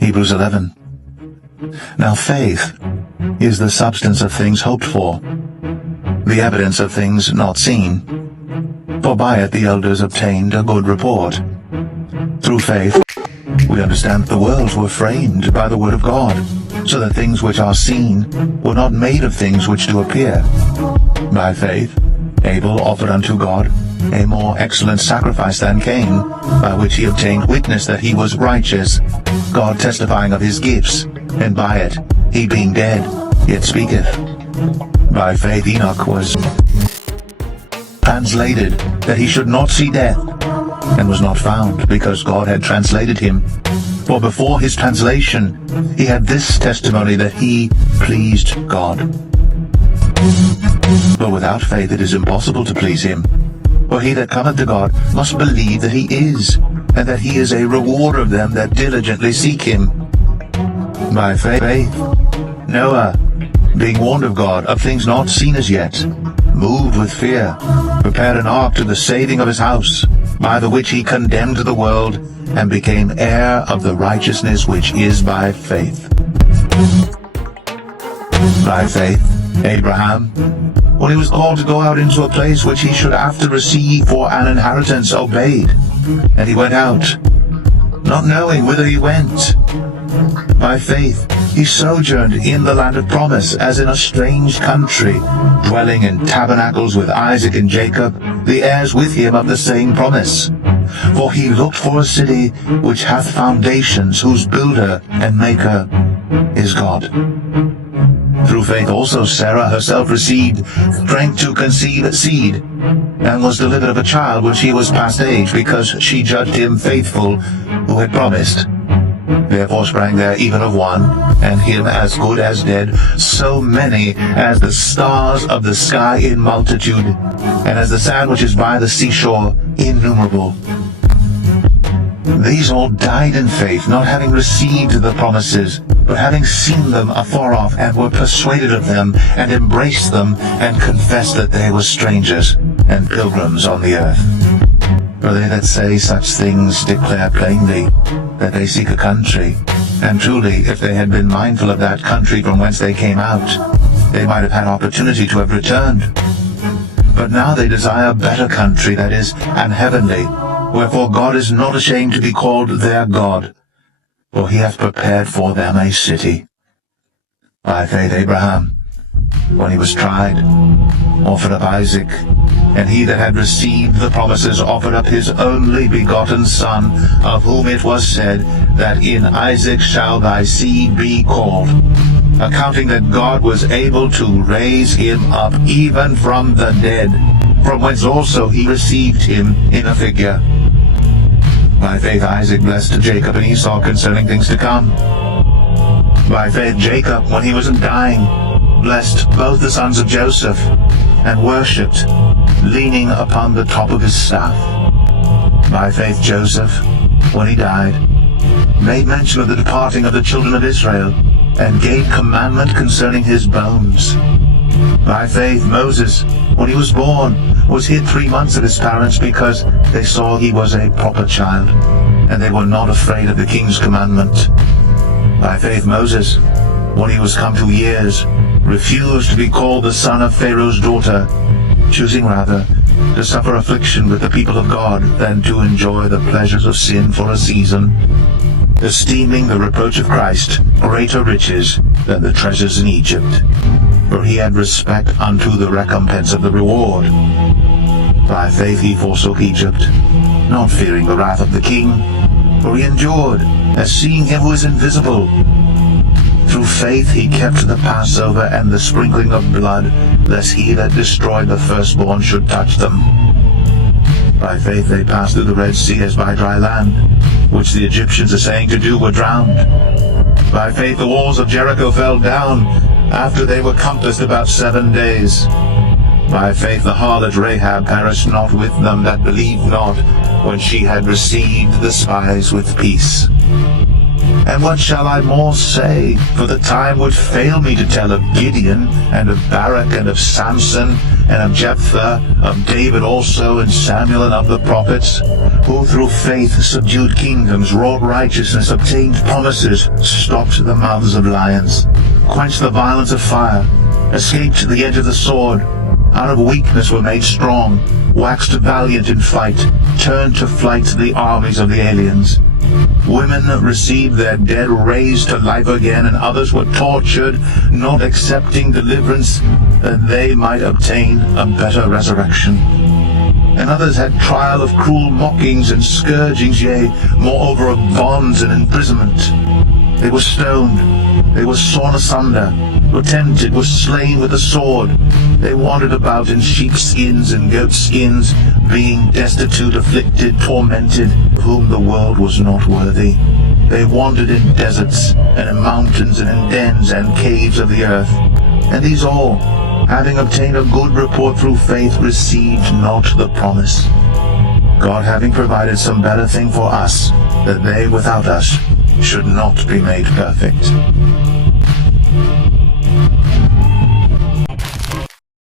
Hebrews 11. Now faith is the substance of things hoped for, the evidence of things not seen. For by it the elders obtained a good report. Through faith we understand that the worlds were framed by the word of God, so that things which are seen were not made of things which do appear. By faith Abel offered unto God a more excellent sacrifice than Cain, by which he obtained witness that he was righteous, God testifying of his gifts, and by it he being dead yet speaketh. By faith Enoch was translated, that he should not see death, and was not found, because God had translated him. For before his translation he had this testimony, that he pleased God. But without faith it is impossible to please him. For he that cometh to God must believe that he is, and that he is a rewarder of them that diligently seek him. By faith Noah, being warned of God of things not seen as yet, moved with fear, prepared an ark to the saving of his house, by the which he condemned the world, and became heir of the righteousness which is by faith. By faith Abraham, when he was called to go out into a place which he should after receive for an inheritance, obeyed, and he went out, not knowing whither he went. By faith he sojourned in the land of promise, as in a strange country, dwelling in tabernacles with Isaac and Jacob, the heirs with him of the same promise. For he looked for a city which hath foundations, whose builder and maker is God. Through faith also Sarah herself received strength to conceive seed, and was delivered of a child when she was past age, because she judged him faithful who had promised. Therefore sprang there even of one, and him as good as dead, so many as the stars of the sky in multitude, and as the sand which is by the seashore innumerable. These all died in faith, not having received the promises, but having seen them afar off, and were persuaded of them, and embraced them, and confessed that they were strangers and pilgrims on the earth. For they that say such things declare plainly that they seek a country. And truly, if they had been mindful of that country from whence they came out, they might have had opportunity to have returned. But now they desire a better country, that is, an heavenly. Wherefore God is not ashamed to be called their God, for he hath prepared for them a city. By faith Abraham, when he was tried, offered up Isaac, and he that had received the promises offered up his only begotten son, of whom it was said, that in Isaac shall thy seed be called, accounting that God was able to raise him up even from the dead, from whence also he received him in a figure. By faith Isaac blessed Jacob and Esau concerning things to come. By faith Jacob, when he was dying, blessed both the sons of Joseph, and worshipped, leaning upon the top of his staff. By faith Joseph, when he died, made mention of the departing of the children of Israel, and gave commandment concerning his bones. By faith Moses, when he was born, was hid 3 months of his parents, because they saw he was a proper child, and they were not afraid of the king's commandment. By faith Moses, when he was come to years, refused to be called the son of Pharaoh's daughter, choosing rather to suffer affliction with the people of God than to enjoy the pleasures of sin for a season, esteeming the reproach of Christ greater riches than the treasures in Egypt, for he had respect unto the recompense of the reward. By faith he forsook Egypt, not fearing the wrath of the king, for he endured, as seeing him who is invisible. Through faith he kept the Passover and the sprinkling of blood, lest he that destroyed the firstborn should touch them. By faith they passed through the Red Sea as by dry land, which the Egyptians assaying to do were drowned. By faith the walls of Jericho fell down, after they were compassed about 7 days. By faith the harlot Rahab perished not with them that believed not, when she had received the spies with peace. And what shall I more say? For the time would fail me to tell of Gideon, and of Barak, and of Samson, and of Jephthah, of David also, and Samuel, and of the prophets, who through faith subdued kingdoms, wrought righteousness, obtained promises, stopped the mouths of lions, quenched the violence of fire, escaped the edge of the sword, out of weakness were made strong, waxed valiant in fight, turned to flight the armies of the aliens. Women received their dead raised to life again, and others were tortured, not accepting deliverance, that they might obtain a better resurrection. And others had trial of cruel mockings and scourgings, yea, moreover of bonds and imprisonment. They were stoned, they were sawn asunder, were tempted, were slain with the sword. They wandered about in sheepskins and goatskins, being destitute, afflicted, tormented, of whom the world was not worthy. They wandered in deserts, and in mountains, and in dens and caves of the earth. And these all, having obtained a good report through faith, received not the promise, God having provided some better thing for us, that they without us should not be made perfect.